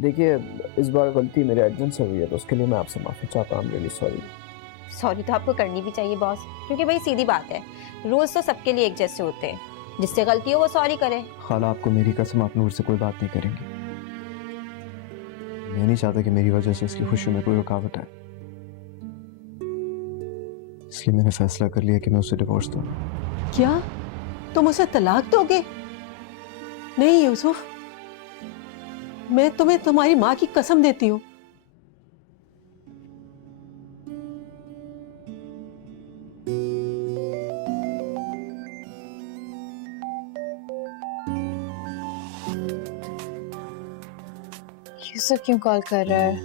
देखिए, इस बार गलती मेरे एजेंट से हुई है तो उसके लिए मैं आपसे माफ़ी चाहता हूँ। I am really sorry. Sorry तो आपको करनी भी चाहिए बॉस, क्योंकि भाई सीधी बात है, रूल्स तो सबके लिए एक जैसे होते हैं। जिससे गलती हो वो सॉरी करे। खाला, आपको मेरी कसम, आप नूर से कोई बात नहीं करेंगी। मैं नहीं चाहता कि मेरी वजह से उसकी खुशी में कोई रुकावट आए, इसलिए मैंने फैसला कर लिया कि मैं उसे डिवोर्स दूँ। क्या तुम उसे तलाक दोगे? नहीं यूसुफ, मैं तुम्हें तुम्हारी माँ की कसम देती हूँ। यूसुफ क्यों कॉल कर रहा है?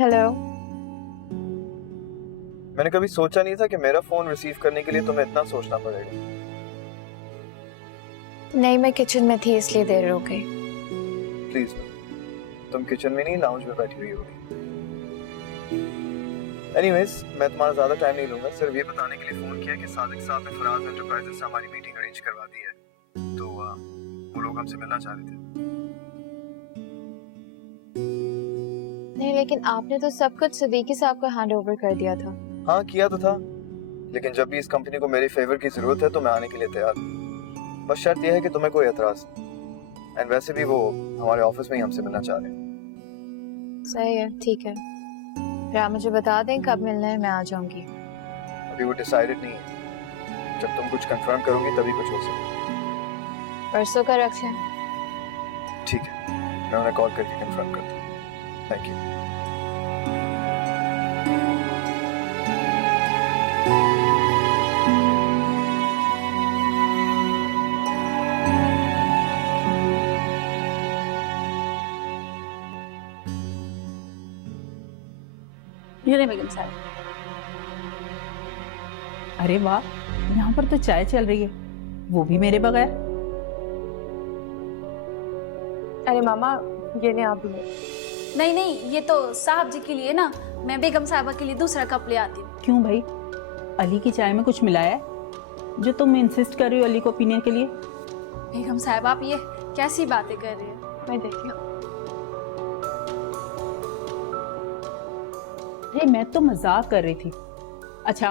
हेलो। मैंने कभी सोचा नहीं था कि मेरा फोन रिसीव करने के लिए तुम्हें इतना सोचना पड़ेगा। नहीं, मैं किचन में थी इसलिए देर हो गई। प्लीज, तुम किचन में नहीं, लाउंज में बैठी हुई होगी। एनीवेज, मैं तुम्हारा ज्यादा टाइम नहीं लूंगा। सिर्फ ये बताने के लिए फोन किया कि सादिक साहब ने फराज एंटरप्राइजेस से हमारी मीटिंग अरेंज करवा दी है, तो वो लोग हमसे मिलना चाह रहे थे। नहीं, लेकिन आपने तो सब कुछ सिद्दीकी साहब को हैंड ओवर कर दिया था। हाँ, किया तो था, लेकिन जब भी इस कंपनी को मेरी फेवर की जरूरत है तो मैं आने के लिए तैयार हूँ। बस शर्त यह है कि तुम्हें कोई एतराज नहीं। एंड वैसे भी वो हमारे ऑफिस में ही हमसे मिलना चाह रहे हैं। सही है, ठीक है। फिर आप मुझे बता दें कब मिलना है, मैं आ जाऊंगी। अभी वो डिसाइडेड नहीं है, जब तुम कुछ कंफर्म करोगी तभी कुछ हो सकता। परसों का रख लें। ठीक है, मैं उन्हें कॉल करके कंफर्म करता हूँ। Thank you. ये ले बेगम साहब। अरे वाह, यहाँ पर तो चाय चल रही है, वो भी मेरे बगैर। अरे मामा, ये ले आप लो। नहीं नहीं, ये तो साहब जी के लिए ना, मैं बेगम साहबा के लिए दूसरा कप ले आती हूँ। क्यों भाई, अली की चाय में कुछ मिलाया है जो तुम इंसिस्ट कर रही हो अली को पीने के लिए? बेगम साहब, आप ये कैसी बातें कर रही हैं? मैं देखती हूँ। अरे मैं तो मजाक कर रही थी। अच्छा,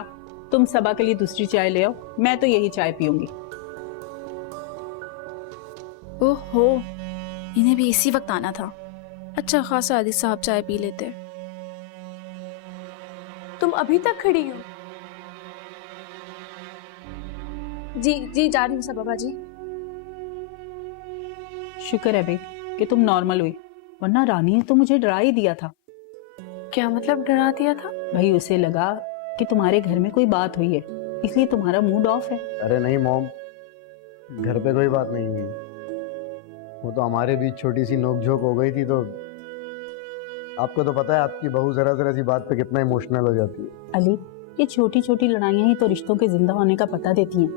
तुम सबा के लिए दूसरी चाय ले आओ, मैं तो यही चाय पीऊंगी। ओहो, इन्हें भी इसी वक्त आना था। अच्छा खासा आदि साहब चाय पी लेते। तुम अभी तक खड़ी हो? जी जी, जा रही हूँ सब बाबा जी। शुक्र है भाई कि तुम नॉर्मल हुई, वरना रानी ने तो मुझे डरा ही दिया था। क्या मतलब डरा दिया था? भाई उसे लगा कि तुम्हारे घर में कोई बात हुई है, इसलिए तुम्हारा मूड ऑफ है। अरे नहीं मॉम, घर पे कोई बात नहीं हुई। वो तो हमारे बीच छोटी सी नोकझोंक हो गई थी। तो आपको तो पता है आपकी बहू जरा जरा सी बात पे कितना इमोशनल हो जाती है। अली, ये छोटी छोटी लड़ाइयां ही तो रिश्तों के जिंदा होने का पता देती हैं।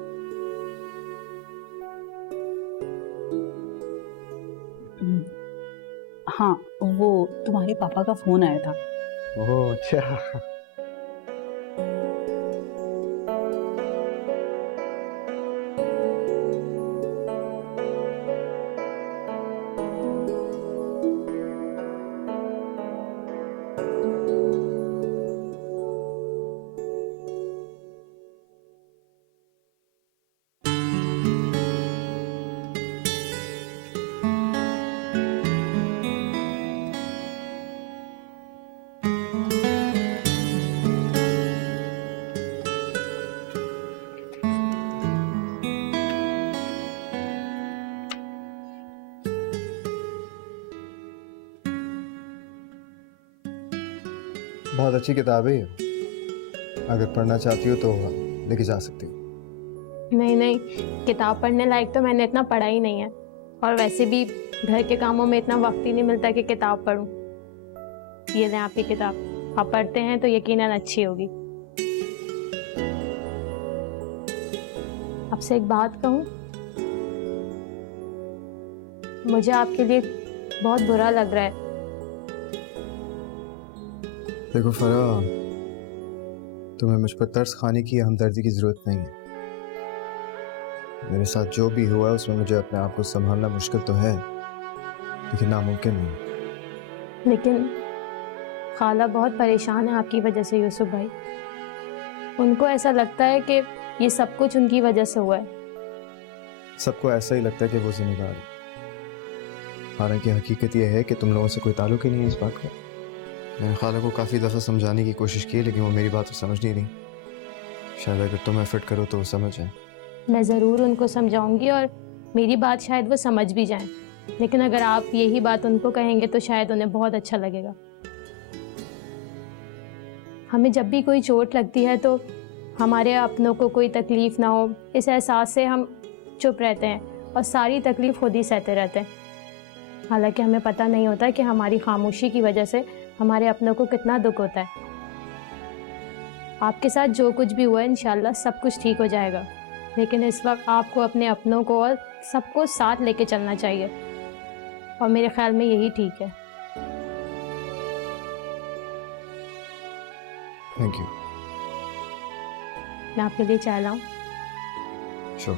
हाँ, वो तुम्हारे पापा का फोन आया था। ओह अच्छा। बहुत अच्छी किताब है ये, अगर पढ़ना चाहती हो तो लेके जा सकती हो। नहीं नहीं, किताब पढ़ने लायक तो मैंने इतना पढ़ा ही नहीं है, और वैसे भी घर के कामों में इतना वक्त ही नहीं मिलता कि किताब पढूं। ये लें आपकी किताब, आप पढ़ते हैं तो यकीनन अच्छी होगी। आपसे एक बात कहूं, मुझे आपके लिए बहुत बुरा लग रहा है। देखो फरा, तुम्हें मुझ पर तरस खाने की या हमदर्दी की जरूरत नहीं है। मेरे साथ जो भी हुआ उसमें मुझे अपने आप को संभालना मुश्किल तो है, लेकिन नामुमकिन नहीं। लेकिन खाला बहुत परेशान है आपकी वजह से यूसुफ भाई। उनको ऐसा लगता है कि ये सब कुछ उनकी वजह से हुआ है। सबको ऐसा ही लगता है कि वो जिम्मेदार है, हालांकि हकीकत यह है कि तुम लोगों से कोई ताल्लुक ही नहीं है इस बात का। मैंने खाला को काफ़ी दफ़ा समझाने की कोशिश की, लेकिन वो मेरी बात समझ नहीं रही। शायद अगर तुम एफर्ट करो तो वो समझ जाए। मैं ज़रूर उनको समझाऊंगी और मेरी बात शायद वो समझ भी जाएं। लेकिन अगर आप यही बात उनको कहेंगे तो शायद उन्हें बहुत अच्छा लगेगा। हमें जब भी कोई चोट लगती है तो हमारे अपनों को कोई तकलीफ़ ना हो, इस एहसास से हम चुप रहते हैं और सारी तकलीफ़ खुद ही सहते रहते हैं। हालांकि हमें पता नहीं होता कि हमारी खामोशी की वजह से हमारे अपनों को कितना दुख होता है। आपके साथ जो कुछ भी हुआ है इंशाल्लाह सब कुछ ठीक हो जाएगा, लेकिन इस वक्त आपको अपने अपनों को और सबको साथ लेके चलना चाहिए और मेरे ख्याल में यही ठीक है। Thank you. मैं आपके लिए चाय लाऊं? श्योर।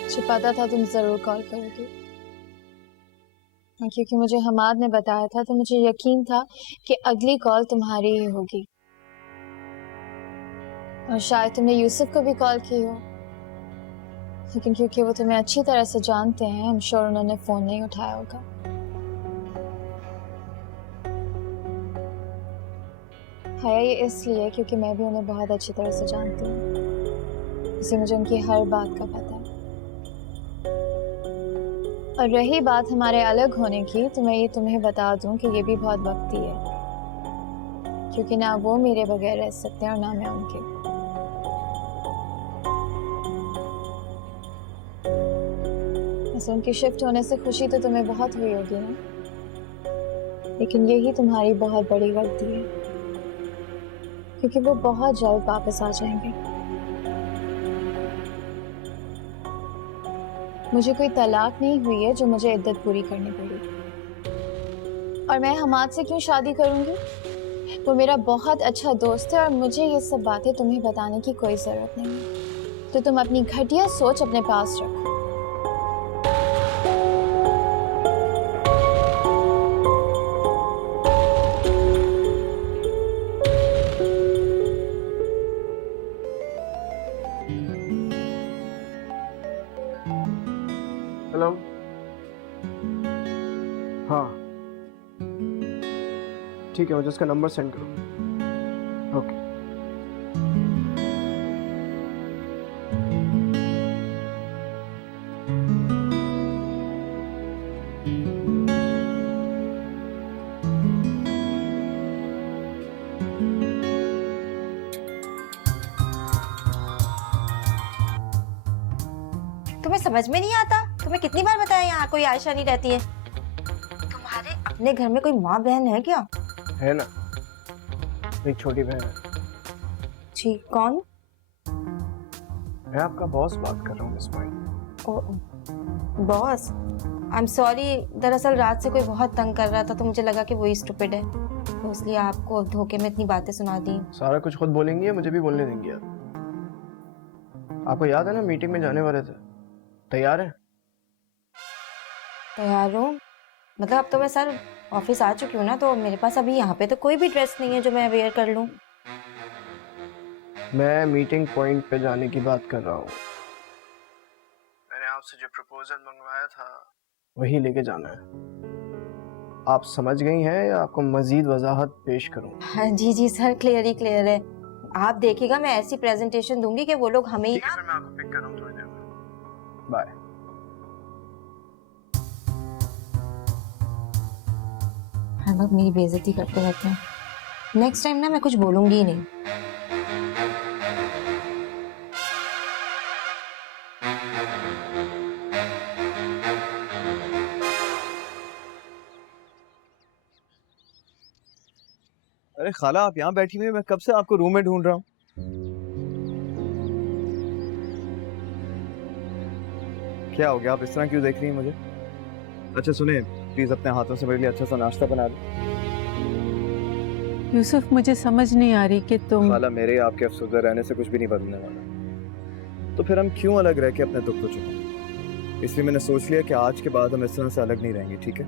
मुझे पता था तुम जरूर कॉल करोगे, क्योंकि मुझे हमाद ने बताया था, तो मुझे यकीन था कि अगली कॉल तुम्हारी ही होगी। और शायद तुमने यूसुफ को भी कॉल की हो, लेकिन क्योंकि वो तुम्हें अच्छी तरह से जानते हैं, आई एम श्योर उन्होंने फोन नहीं उठाया होगा। है ये इसलिए क्योंकि मैं भी उन्हें बहुत अच्छी तरह से जानती हूँ, इसलिए मुझे उनकी हर बात का पता है। और रही बात हमारे अलग होने की, तो मैं ये तुम्हें बता दूं कि ये भी बहुत वक्ती है, क्योंकि ना वो मेरे बगैर रह सकते हैं और ना मैं उनके। वैसे उनकी शिफ्ट होने से खुशी तो तुम्हें बहुत हुई होगी ना, लेकिन यही तुम्हारी बहुत बड़ी गलती है, क्योंकि वो बहुत जल्द वापस आ जाएंगे। मुझे कोई तलाक नहीं हुई है जो मुझे इद्दत पूरी करनी पड़ी। और मैं हमाद से क्यों शादी करूंगी? वो मेरा बहुत अच्छा दोस्त है और मुझे ये सब बातें तुम्हें बताने की कोई जरूरत नहीं है, तो तुम अपनी घटिया सोच अपने पास रखो। हेलो। हाँ ठीक है, मुझे उसका नंबर सेंड करो। ओके। तुम्हें समझ में नहीं आता? तुम्हें कितनी बार बताया यहाँ कोई आयशा नहीं रहती है। तुम्हारे अपने घर में कोई माँ बहन है क्या? है ना, एक छोटी बहन है। जी, कौन? मैं आपका बॉस बात कर रहा हूँ miss Mahi. Boss? I am sorry, दरअसल रात से कोई बहुत तंग कर रहा था तो मुझे लगा कि वही स्टूपिड है, तो इसलिए आपको धोखे में इतनी बातें सुना दी। सारा कुछ खुद बोलेंगी या मुझे भी बोलने देंगी आप? आपको याद है ना, मीटिंग में जाने वाले थे, तैयार है? तैयार हो? मतलब अब तो मैं सर ऑफिस आ चुकी हूँ ना, तो मेरे पास अभी यहाँ पे तो कोई भी ड्रेस नहीं है जो मैं वेयर कर लूँ। मैं मीटिंग पॉइंट पे जाने की बात कर रहा हूँ। मैंने आपसे जो प्रपोजल मंगवाया था वही लेके जाना है। आप समझ गई हैं या आपको मजीद वजाहत पेश करूं? हाँ जी जी सर, क्लियर ही क्लियर है। आप देखिएगा मैं ऐसी प्रेजेंटेशन दूंगी कि वो लोग हमें ही। ठीक है, फिर मैं आपको पिक कर रहा हूँ थोड़ी देर में। बाय। हर वक्त मेरी बेइज्जती करते रहते हैं। नेक्स्ट टाइम ना मैं कुछ बोलूंगी ही नहीं। अरे खाला, आप यहाँ बैठी हुई हैं, मैं कब से आपको रूम में ढूंढ रहा हूँ। क्या हो गया, आप इस तरह क्यों देख रही हैं मुझे? अच्छा सुने, प्लीज अपने हाथों से मेरे लिए अच्छा सा नाश्ता बना दो। यूसुफ, मुझे समझ नहीं आ रही कि तुम खाला, मेरे आपके अफसरदा रहने से कुछ भी नहीं बदलने वाला, तो फिर हम क्यों अलग रह के अपने दुख को छुपाएं? इसलिए मैंने सोच लिया कि आज के बाद हम इस तरह से अलग नहीं रहेंगे, ठीक है?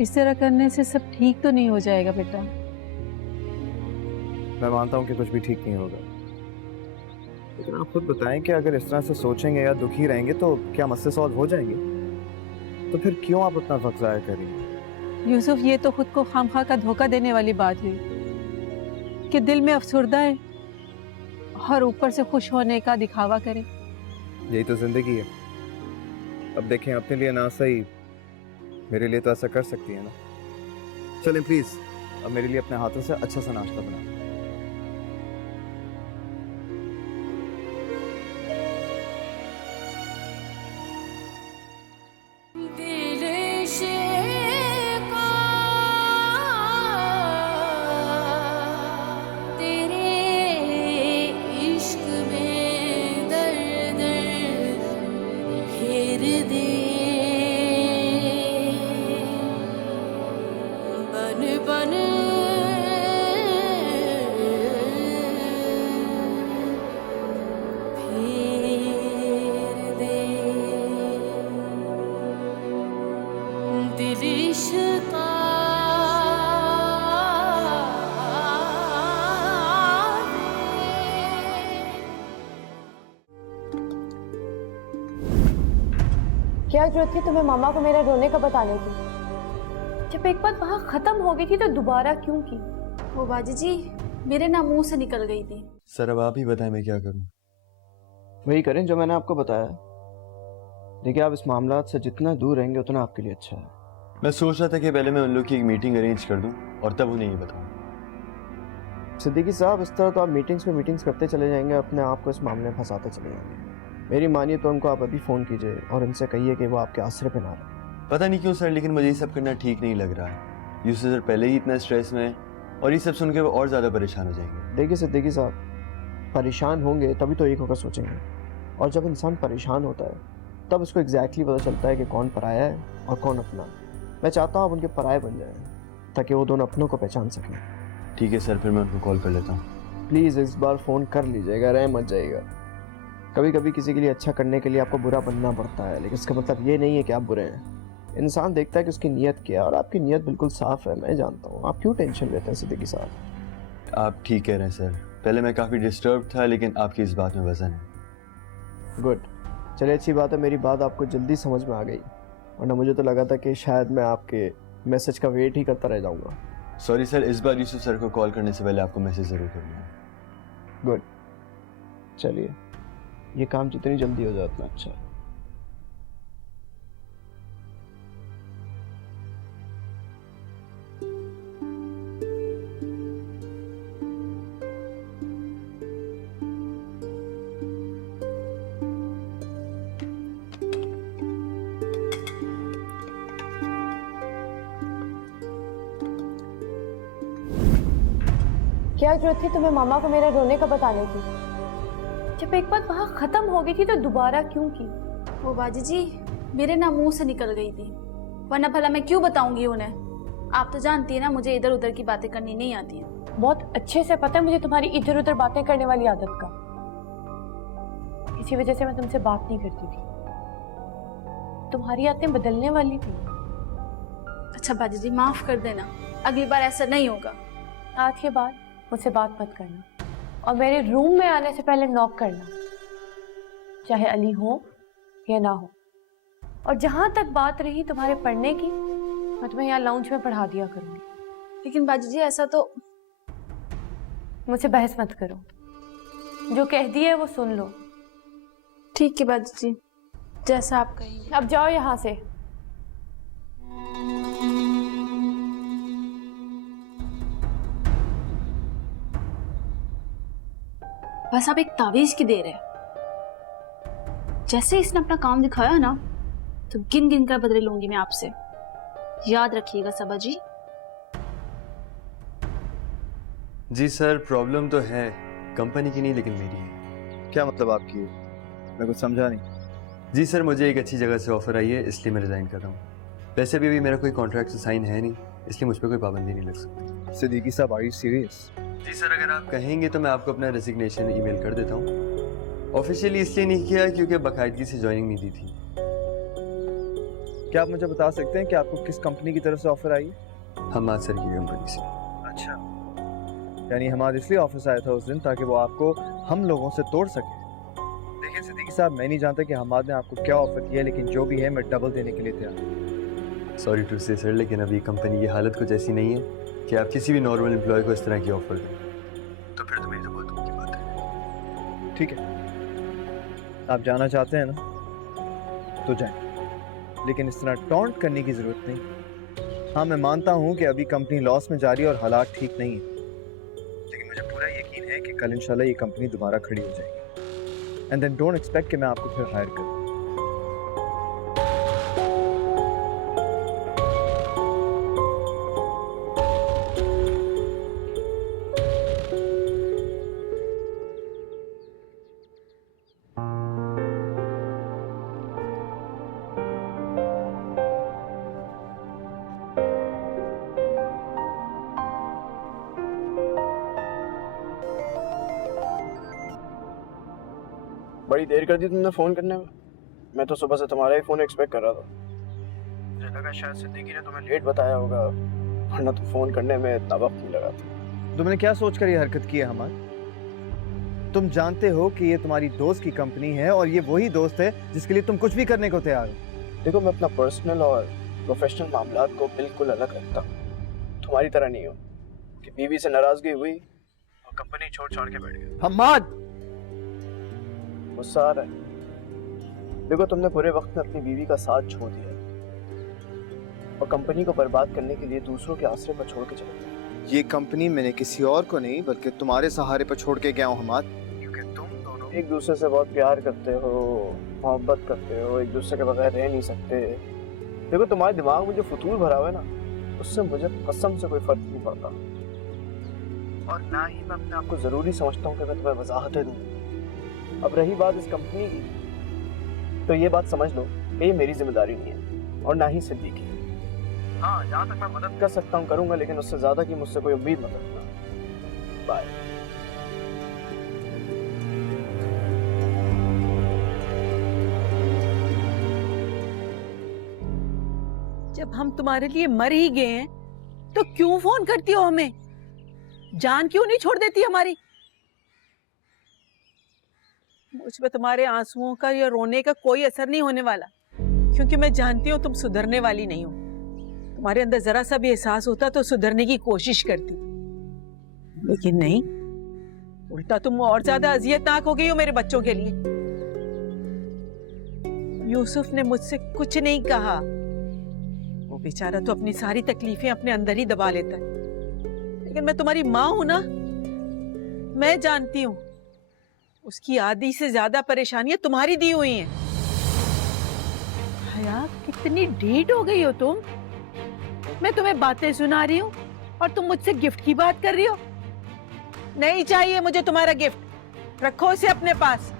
इस तरह करने से सब ठीक तो नहीं हो जाएगा बेटा। मैं मानता हूँ कि कुछ भी ठीक नहीं होगा, लेकिन आप खुद बताएं कि अगर इस तरह से सोचेंगे या दुखी रहेंगे तो क्या मसले सॉल्व हो जाएंगे? तो फिर क्यों आप अपना वक्त ज़ाया करेंगे? यूसुफ, ये तो खुद को खामखा का धोखा देने वाली बात हुई कि दिल में अफसुर्दा है और ऊपर से खुश होने का दिखावा करे। यही तो जिंदगी है। अब देखें, अपने लिए ना सही, मेरे लिए तो ऐसा कर सकती है ना। चलें प्लीज, अब मेरे लिए अपने हाथों से अच्छा सा नाश्ता बना। क्या जरूरत थी तुम्हें मामा को मेरा रोने का बताने की? जब एक बात वहाँ खत्म हो गई थी तो दोबारा क्यों की? वो बाजी जी, मेरे ना मुंह से निकल गई थी। सर अब आप ही बताएं मैं क्या करूं? वही करें जो मैंने आपको बताया। देखिए, आप इस मामला से जितना दूर रहेंगे उतना आपके लिए अच्छा है। मैं सोच रहा था कि पहले मैं उन लोग की एक मीटिंग अरेंज कर दूं और तब उन्हें ये बताऊं। सिद्दीकी साहब, इस तरह तो आप मीटिंग्स पे मीटिंग्स करते चले जाएंगे, अपने आप को इस मामले में फंसाते चले जाएंगे। मेरी मानिए तो उनको आप अभी फ़ोन कीजिए और इनसे कहिए कि वो आपके आसरे पे ना रहे। पता नहीं क्यों सर, लेकिन मुझे ये सब करना ठीक नहीं लग रहा है। यूसुफ सर पहले ही इतना स्ट्रेस में है और ये सब सुन के वो और ज़्यादा परेशान हो जाएंगे। देखिए सिद्दीकी साहब, परेशान होंगे तभी तो एक होकर सोचेंगे, और जब इंसान परेशान होता है तब उसको एग्जैक्टली पता चलता है कि कौन पराया है और कौन अपना। मैं चाहता हूँ आप उनके पराये बन जाएं ताकि वो दोनों अपनों को पहचान सकें। ठीक है सर, फिर मैं उनको कॉल कर लेता हूँ। प्लीज़ इस बार फ़ोन कर लीजिएगा, रह मत जाइएगा। कभी कभी किसी के लिए अच्छा करने के लिए आपको बुरा बनना पड़ता है, लेकिन इसका मतलब ये नहीं है कि आप बुरे हैं। इंसान देखता है कि उसकी नीयत क्या है, और आपकी नीयत बिल्कुल साफ़ है, मैं जानता हूँ। आप क्यों टेंशन लेते हैं सिद्दीकी साहब? आप ठीक कह रहे हैं सर, पहले मैं काफ़ी डिस्टर्ब था, लेकिन आपकी इस बात में वजन है। गुड, चलिए अच्छी बात है, मेरी बात आपको जल्दी समझ में आ गई, वरना मुझे तो लगा था कि शायद मैं आपके मैसेज का वेट ही करता रह जाऊँगा। सॉरी सर, इस बार यूसुफ सर को कॉल करने से पहले आपको मैसेज ज़रूर करूँगा। गुड, चलिए ये काम जितनी जल्दी हो जाए उतना अच्छा है। क्या जरूरत थी तुम्हें मामा को मेरा रोने का बताने की? जब एक बात वहाँ खत्म हो गई थी तो दोबारा क्यों की? वो बाजी जी, मेरे ना मुंह से निकल गई थी, वरना भला मैं क्यों बताऊंगी उन्हें। आप तो जानती है ना, मुझे इधर उधर की बातें करनी नहीं आती है। बहुत अच्छे से पता है मुझे तुम्हारी इधर उधर बातें करने वाली आदत का। इसी वजह से मैं तुमसे बात नहीं करती थी। तुम्हारी आदतें बदलने वाली थी। अच्छा बाजी जी, माफ कर देना, अगली बार ऐसा नहीं होगा। आज के बाद मुझसे बात मत करना, और मेरे रूम में आने से पहले नॉक करना, चाहे अली हो या ना हो। और जहां तक बात रही तुम्हारे पढ़ने की, मैं तुम्हें यहाँ लाउंज में पढ़ा दिया करूंगी। लेकिन बाजी जी ऐसा तो। मुझसे बहस मत करो, जो कह दिया है वो सुन लो। ठीक है बाजी जी, जैसा आप कहेंगे। अब जाओ यहाँ से। बस अब एक तावीज की देर है। जैसे इसने अपना काम दिखाया ना, तो गिन गिन कर बदले लूंगी मैं आपसे। याद रखिएगा सबा जी। जी सर, प्रॉब्लम तो है, कंपनी की नहीं लेकिन मेरी है। क्या मतलब आपकी? मैं कुछ समझा नहीं। जी सर, मुझे एक अच्छी जगह से ऑफर आई है, इसलिए मैं रिज़ाइन कर रहा हूँ। वैसे भी अभी मेरा कोई कॉन्ट्रैक्ट साइन है नहीं, इसलिए मुझ पर कोई पाबंदी नहीं लग सकती। सिद्दीकी साहब, आर यू सीरियस? जी सर, अगर आप कहेंगे तो मैं आपको अपना रेजिग्नेशन ईमेल कर देता हूँ। ऑफिशियली इसलिए नहीं किया क्योंकि बाकायदगी से ज्वाइनिंग नहीं दी थी। क्या आप मुझे बता सकते हैं कि आपको किस कंपनी की तरफ से ऑफर आई? हमाद सर की कंपनी से। अच्छा, यानी हमाद इसलिए ऑफिस आया था उस दिन ताकि वो आपको हम लोगों से तोड़ सके। देखिए सिद्दीकी साहब, मैं नहीं जानता कि हमाद ने आपको क्या ऑफर किया, लेकिन जो भी है मैं डबल देने के लिए तैयार हूँ। सॉरी टू से सर, लेकिन अभी कंपनी की हालत कुछ ऐसी नहीं है कि आप किसी भी नॉर्मल एम्प्लॉय को इस तरह की ऑफर दें। तो फिर तो मेरी तो बहुत दूर की बात है। ठीक है, आप जाना चाहते हैं ना तो जाएं, लेकिन इस तरह टॉन्ट करने की जरूरत नहीं। हाँ, मैं मानता हूँ कि अभी कंपनी लॉस में जा रही है और हालात ठीक नहीं है, लेकिन मुझे पूरा यकीन है कि कल इंशाल्लाह ये कंपनी दोबारा खड़ी हो जाएगी। एंड देन डोंट एक्सपेक्ट कि मैं आपको फिर हायर करूँ। बड़ी देर कर दी तुमने फ़ोन करने में। मैं तो सुबह से तुम्हारा ही फ़ोन एक्सपेक्ट कर रहा था। मुझे लगा शायद सिद्दीकी ने तुम्हें लेट बताया होगा, वरना तो फ़ोन करने में इतना वक्त नहीं लगा था। तुमने क्या सोचकर ये हरकत की है हमाद? तुम जानते हो कि ये तुम्हारी दोस्त की कंपनी है और ये वही दोस्त है जिसके लिए तुम कुछ भी करने को तैयार हो। देखो, मैं अपना पर्सनल और प्रोफेशनल मामलात को बिल्कुल अलग रखता हूँ। तुम्हारी तरह नहीं हो कि बीवी से नाराज़गी हुई और कंपनी छोड़ छाड़ के बैठ गए। हमाद, गुस्सा आ रहा है? देखो, तुमने बुरे वक्त में अपनी बीवी का साथ छोड़ दिया और कंपनी को बर्बाद करने के लिए दूसरों के आसरे पर छोड़ के चले गए। ये कंपनी मैंने किसी और को नहीं बल्कि तुम्हारे सहारे पर छोड़ के गया हूँ हमाद, क्योंकि तुम दोनों एक दूसरे से बहुत प्यार करते हो, मोहब्बत करते हो, एक दूसरे के बगैर रह नहीं सकते। देखो, तुम्हारे दिमाग में जो फतूर भरा हुआ है ना, उससे मुझे कसम से कोई फर्क नहीं पड़ता, और ना ही मैं अपने आप को जरूरी समझता हूँ कि मैं तुम्हें वजाहतें दूँ। अब रही बात इस कंपनी की, तो ये बात समझ लो कि ये मेरी जिम्मेदारी नहीं है और ना ही सिद्दीकी की। हाँ, जहाँ तक मैं मदद कर सकता हूँ करूँगा, लेकिन उससे ज्यादा की मुझसे कोई उम्मीद मत रखना। बाय। जब हम तुम्हारे लिए मर ही गए हैं तो क्यों फोन करती हो हमें? जान क्यों नहीं छोड़ देती हमारी? मुझ पे तुम्हारे आंसुओं का या रोने का कोई असर नहीं होने वाला, क्योंकि मैं जानती हूँ तुम सुधरने वाली नहीं हो। तुम्हारे अंदर जरा सा भी एहसास होता तो सुधरने की कोशिश करती, लेकिन नहीं, उल्टा तुम और ज्यादा अजियतनाक हो गई हो मेरे बच्चों के लिए। यूसुफ ने मुझसे कुछ नहीं कहा, वो बेचारा तो अपनी सारी तकलीफें अपने अंदर ही दबा लेता है, लेकिन मैं तुम्हारी माँ हूं ना, मैं जानती हूँ उसकी आधी से ज्यादा परेशानियां तुम्हारी दी हुई हैं। हया, कितनी ढीठ हो गई हो तुम। मैं तुम्हें बातें सुना रही हूँ और तुम मुझसे गिफ्ट की बात कर रही हो। नहीं चाहिए मुझे तुम्हारा गिफ्ट, रखो इसे अपने पास।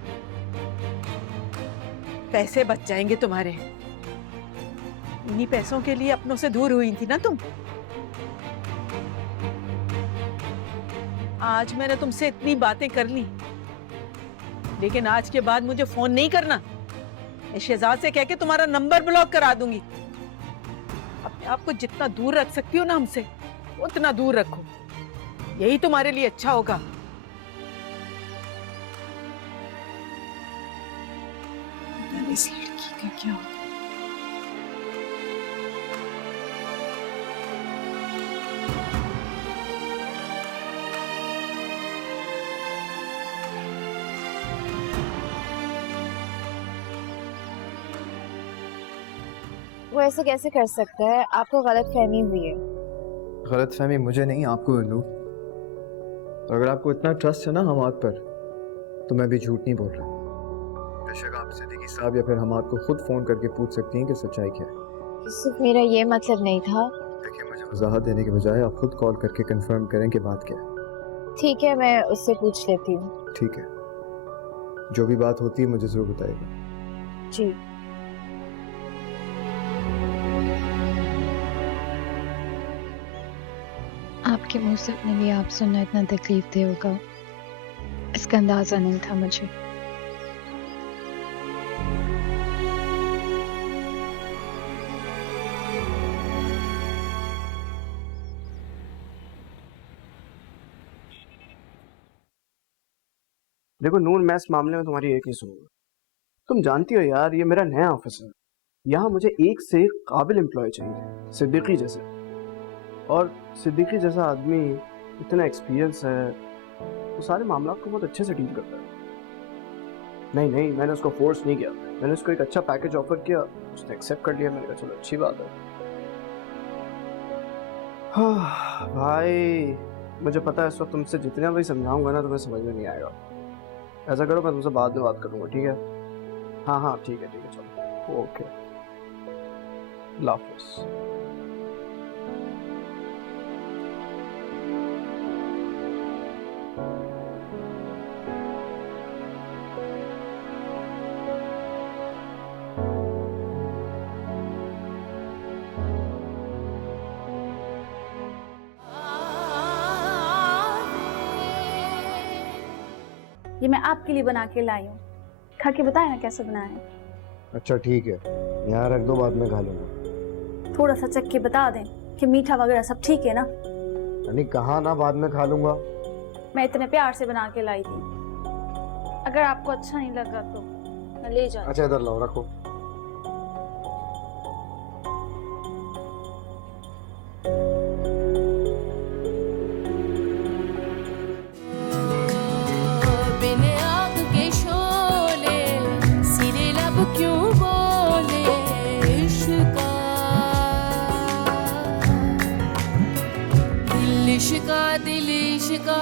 पैसे बच जाएंगे तुम्हारे, इन्हीं पैसों के लिए अपनों से दूर हुई थी ना तुम। आज मैंने तुमसे इतनी बातें कर ली, लेकिन आज के बाद मुझे फोन नहीं करना। मैं शहजाद से कह के तुम्हारा नंबर ब्लॉक करा दूंगी। अपने आप को जितना दूर रख सकती हो ना हमसे, उतना दूर रखो, यही तुम्हारे लिए अच्छा होगा। इस लड़की का क्या होगा? वो ऐसे कैसे कर सकता है? आपको गलतफहमी हुई है। गलतफहमी मुझे नहीं, आपको है लू। और अगर आपको इतना ट्रस्ट है ना हमाद पर, तो मैं भी झूठ नहीं बोल रहा। बेशक आप सिद्दीकी साहब या फिर हमाद को खुद फोन करके पूछ सकती हैं कि सच्चाई क्या है। सिर्फ मेरा ये मतलब नहीं था। देखिए, मुझे वजाहत देने के बजाय आप खुद कॉल करके कंफर्म करें कि बात क्या है। ठीक है, मैं उससे पूछ लेती हूँ। ठीक है, जो भी बात होती है मुझे जरूर बताइएगा। जी। आपके मुंह से अपने लिए आप सुनना इतना तकलीफ दे होगा, इसका अंदाजा नहीं था मुझे। देखो नूर, मैं इस मामले में तुम्हारी एक नहीं सुनूंगा। तुम जानती हो यार, ये मेरा नया ऑफिस है। यहाँ मुझे एक से एक काबिल एम्प्लॉय चाहिए, सिद्दीकी जैसे। और सिद्दीकी जैसा आदमी, इतना एक्सपीरियंस है, तो सारे मामला को बहुत अच्छे से डील करता है। नहीं नहीं, मैंने उसको फोर्स नहीं किया, मैंने उसको एक अच्छा पैकेज ऑफर किया, उसने एक्सेप्ट कर लिया। मैंने कहा चलो अच्छी बात है। हाँ भाई, मुझे पता है इस वक्त तुमसे जितना भी समझाऊंगा ना, तुम्हें समझ में नहीं आएगा। ऐसा करो, मैं तुमसे बाद में बात करूंगा, ठीक है? हाँ हाँ ठीक है, चलो ओके, अल्लाह हाफिज़। ये मैं आपके लिए बना के लाई हूँ, खा के बताए ना कैसे बनाया है। अच्छा ठीक है, यहाँ रख दो, बाद में खा लूंगा। थोड़ा सा चख के बता दें कि मीठा वगैरह सब ठीक है ना। यानी कहा ना बाद में खा लूंगा। मैं इतने प्यार से बना के लाई थी, अगर आपको अच्छा नहीं लगा तो मैं ले जाती। अच्छा इधर लाओ, रखो। दिल इश्का